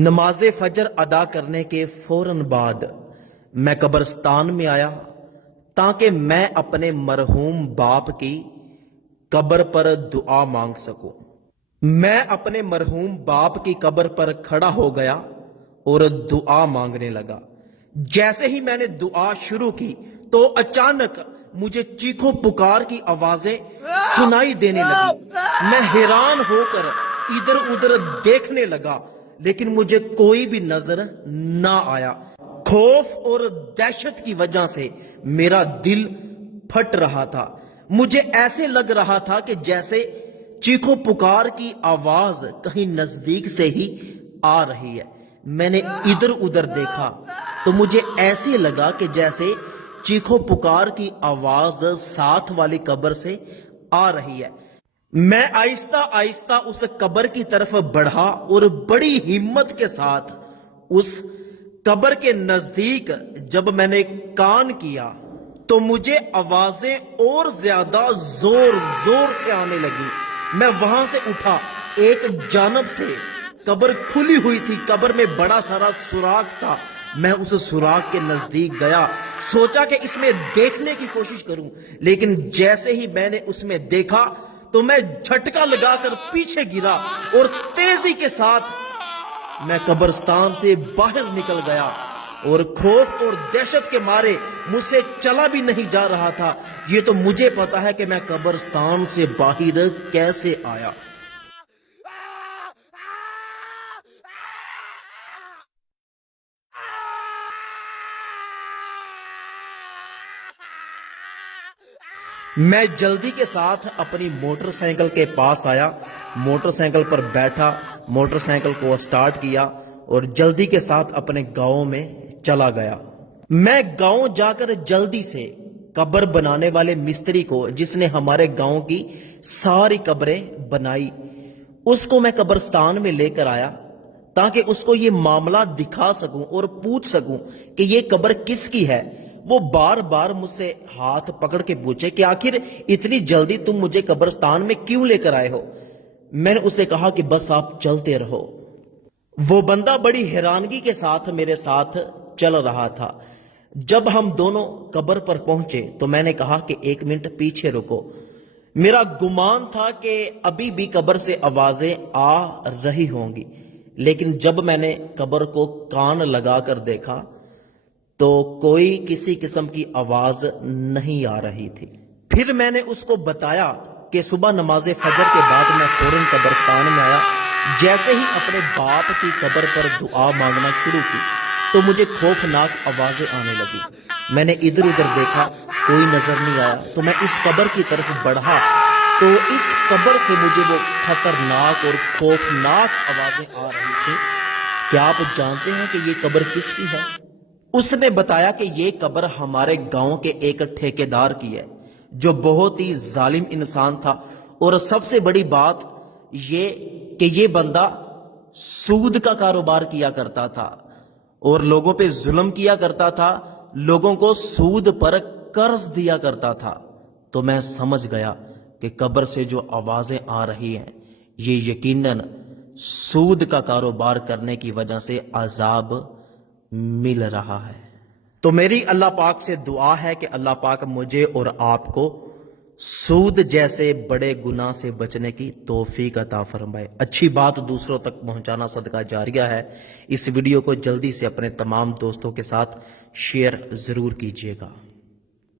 نماز فجر ادا کرنے کے فوراً بعد میں قبرستان میں آیا تاکہ میں اپنے مرحوم باپ کی قبر پر دعا مانگ سکوں۔ میں اپنے مرحوم باپ کی قبر پر کھڑا ہو گیا اور دعا مانگنے لگا۔ جیسے ہی میں نے دعا شروع کی تو اچانک مجھے چیخو پکار کی آوازیں سنائی دینے لگی۔ میں حیران ہو کر ادھر ادھر دیکھنے لگا لیکن مجھے کوئی بھی نظر نہ آیا۔ خوف اور دہشت کی وجہ سے میرا دل پھٹ رہا تھا۔ مجھے ایسے لگ رہا تھا کہ جیسے چیخو پکار کی آواز کہیں نزدیک سے ہی آ رہی ہے۔ میں نے ادھر ادھر دیکھا تو مجھے ایسے لگا کہ جیسے چیخو پکار کی آواز ساتھ والی قبر سے آ رہی ہے۔ میں آہستہ آہستہ اس قبر کی طرف بڑھا اور بڑی ہمت کے ساتھ اس قبر کے نزدیک جب میں نے کان کیا تو مجھے آوازیں اور زیادہ زور زور سے آنے لگی۔ میں وہاں سے اٹھا، ایک جانب سے قبر کھلی ہوئی تھی، قبر میں بڑا سارا سوراخ تھا۔ میں اس سوراخ کے نزدیک گیا، سوچا کہ اس میں دیکھنے کی کوشش کروں، لیکن جیسے ہی میں نے اس میں دیکھا تو میں جھٹکا لگا کر پیچھے گرا اور تیزی کے ساتھ میں قبرستان سے باہر نکل گیا اور خوف اور دہشت کے مارے مجھ سے چلا بھی نہیں جا رہا تھا۔ یہ تو مجھے پتا ہے کہ میں قبرستان سے باہر کیسے آیا۔ میں جلدی کے ساتھ اپنی موٹر سائیکل کے پاس آیا، موٹر سائیکل پر بیٹھا، موٹر سائیکل کو سٹارٹ کیا اور جلدی کے ساتھ اپنے گاؤں میں چلا گیا۔ میں گاؤں جا کر جلدی سے قبر بنانے والے مستری کو، جس نے ہمارے گاؤں کی ساری قبریں بنائی، اس کو میں قبرستان میں لے کر آیا تاکہ اس کو یہ معاملہ دکھا سکوں اور پوچھ سکوں کہ یہ قبر کس کی ہے۔ وہ بار بار مجھ سے ہاتھ پکڑ کے پوچھے کہ آخر اتنی جلدی تم مجھے قبرستان میں کیوں لے کر آئے ہو؟ میں نے اسے کہا کہ بس آپ چلتے رہو۔ وہ بندہ بڑی حیرانگی کے ساتھ میرے ساتھ چل رہا تھا۔ جب ہم دونوں قبر پر پہنچے تو میں نے کہا کہ ایک منٹ پیچھے رکو۔ میرا گمان تھا کہ ابھی بھی قبر سے آوازیں آ رہی ہوں گی، لیکن جب میں نے قبر کو کان لگا کر دیکھا تو کوئی کسی قسم کی آواز نہیں آ رہی تھی۔ پھر میں نے اس کو بتایا کہ صبح نماز فجر کے بعد میں فوراً قبرستان میں آیا۔ جیسے ہی اپنے باپ کی قبر پر دعا مانگنا شروع کی تو مجھے خوفناک آوازیں آنے لگی۔ میں نے ادھر ادھر دیکھا، کوئی نظر نہیں آیا تو میں اس قبر کی طرف بڑھا تو اس قبر سے مجھے وہ خطرناک اور خوفناک آوازیں آ رہی تھی۔ کیا آپ جانتے ہیں کہ یہ قبر کس کی ہے؟ اس نے بتایا کہ یہ قبر ہمارے گاؤں کے ایک ٹھیکیدار کی ہے جو بہت ہی ظالم انسان تھا، اور سب سے بڑی بات یہ کہ یہ بندہ سود کا کاروبار کیا کرتا تھا اور لوگوں پہ ظلم کیا کرتا تھا، لوگوں کو سود پر قرض دیا کرتا تھا۔ تو میں سمجھ گیا کہ قبر سے جو آوازیں آ رہی ہیں یہ یقیناً سود کا کاروبار کرنے کی وجہ سے عذاب مل رہا ہے۔ تو میری اللہ پاک سے دعا ہے کہ اللہ پاک مجھے اور آپ کو سود جیسے بڑے گناہ سے بچنے کی توفیق عطا فرمائے۔ اچھی بات دوسروں تک پہنچانا صدقہ جاریہ ہے۔ اس ویڈیو کو جلدی سے اپنے تمام دوستوں کے ساتھ شیئر ضرور کیجیے گا۔